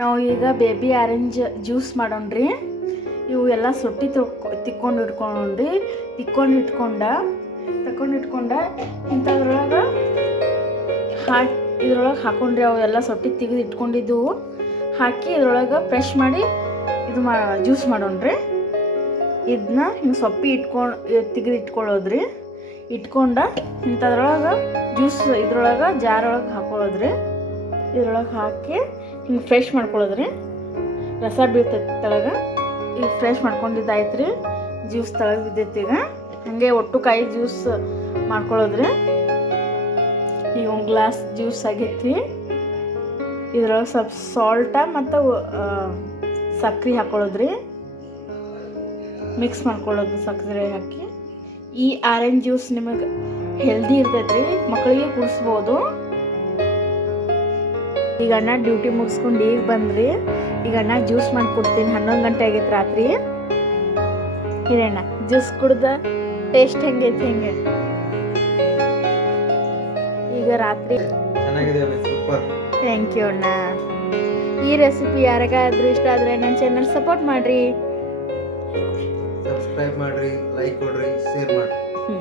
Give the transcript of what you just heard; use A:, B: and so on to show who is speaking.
A: ನಾವು ಈಗ baby orange juice ಮಾಡೋಣ್ರಿ. ಇವು ಎಲ್ಲ ಸೊಟ್ಟಿ ತೊಳ್ಕೊ, ತಿಕ್ಕೊಂಡು ಇಟ್ಕೊಂಡ್ರಿ ತಿಕ್ಕೊಂಡು ಇಟ್ಕೊಂಡ ತಕೊಂಡು ಇಟ್ಕೊಂಡ ಇಂಥದ್ರೊಳಗೆ ಹಾಕಿ, ಇದ್ರೊಳಗೆ ಹಾಕೊಂಡ್ರಿ ಅವೆಲ್ಲ ಸೊಟ್ಟಿ ತೆಗೆದು ಇಟ್ಕೊಂಡಿದ್ದು. ಹಾಕಿ ಇದ್ರೊಳಗೆ ಫ್ರೆಶ್ ಮಾಡಿ ಇದು ಮಾ, ಜ್ಯೂಸ್ ಮಾಡೋಣ್ರಿ. ಇದನ್ನ ಹಿಂಗೆ ಸೊಪ್ಪಿ ಇಟ್ಕೊಂಡು ತೆಗೆದು ಇಟ್ಕೊಳ್ಳೋದ್ರಿ. ಇಟ್ಕೊಂಡ ಇಂಥದ್ರೊಳಗೆ ಜ್ಯೂಸ್ ಇದ್ರೊಳಗೆ ಜಾರೊಳಗೆ ಹಾಕೊಳ್ಳೋದ್ರಿ. ಇದ್ರೊಳಗೆ ಹಾಕಿ ಹಿಂಗೆ ಫ್ರೆಶ್ ಮಾಡ್ಕೊಳ್ಳೋದ್ರಿ ರಸ ಬೀಳ್ತೈತಿ ತಳಗೆ. ಈಗ ಫ್ರೆಶ್ ಮಾಡ್ಕೊಂಡಿದ್ದಾಯ್ತು ರೀ ಜ್ಯೂಸ್ ತಳಗೆ ಬಿದ್ದೈತಿ ಈಗ. ಹಾಗೆ ಒಟ್ಟು ಕಾಯಿ ಜ್ಯೂಸ್ ಮಾಡ್ಕೊಳ್ಳೋದ್ರಿ ಈಗ ಒಂದು ಗ್ಲಾಸ್ ಜ್ಯೂಸ್ ಆಗೈತಿ. ಇದ್ರೊಳಗೆ ಸ್ವಲ್ಪ ಸಾಲ್ಟ ಮತ್ತು ಸಕ್ಕರೆ ಹಾಕ್ಕೊಳ್ಳೋದ್ರಿ ಮಿಕ್ಸ್ ಮಾಡ್ಕೊಳ್ಳೋದು ಸಕ್ಕರೆ ಹಾಕಿ. ಈ ಆರೆಂಜ್ ಜ್ಯೂಸ್ ನಿಮಗೆ ಹೆಲ್ದಿ ಇರ್ತೈತ್ರಿ. ಮಕ್ಕಳಿಗೆ ಕುಡಿಸ್ಬೋದು. ಈಗ ಅಣ್ಣ ಡ್ಯೂಟಿ ಮುಗಿಸ್ಕೊಂಡು ಈಗ ಬಂದ್ರಿ. ಈಗ ಅಣ್ಣ ಜ್ಯೂಸ್ ಮಾಡಿ ಕೊಡ್ತೀನಿ ಹನ್ನೊಂದು ಗಂಟೆ ಆಗೈತೆ ರಾತ್ರಿ. ಇರಣ್ಣ ಜ್ಯೂಸ್ ಕುಡ್ದ ಟೇಸ್ಟ್ ಹೆಂಗೈತೆ ಹೆಂಗೆ? ಈಗ ರಾತ್ರಿ ಥ್ಯಾಂಕ್ ಯು ಅಣ್ಣ. ಈ ರೆಸಿಪಿ ಯಾರಿಗಾದ್ರೂ ಇಷ್ಟ ಆದರೆ ನನ್ನ ಚಾನಲ್ ಸಪೋರ್ಟ್ ಮಾಡಿರಿ.
B: ಸಬ್ಸ್ಕ್ರೈಬ್ ಮಾಡ್ರಿ ಲೈಕ್ ಕೊಡ್ರಿ ಶೇರ್ ಮಾಡ್ರಿ.
A: ಹ್ಞೂ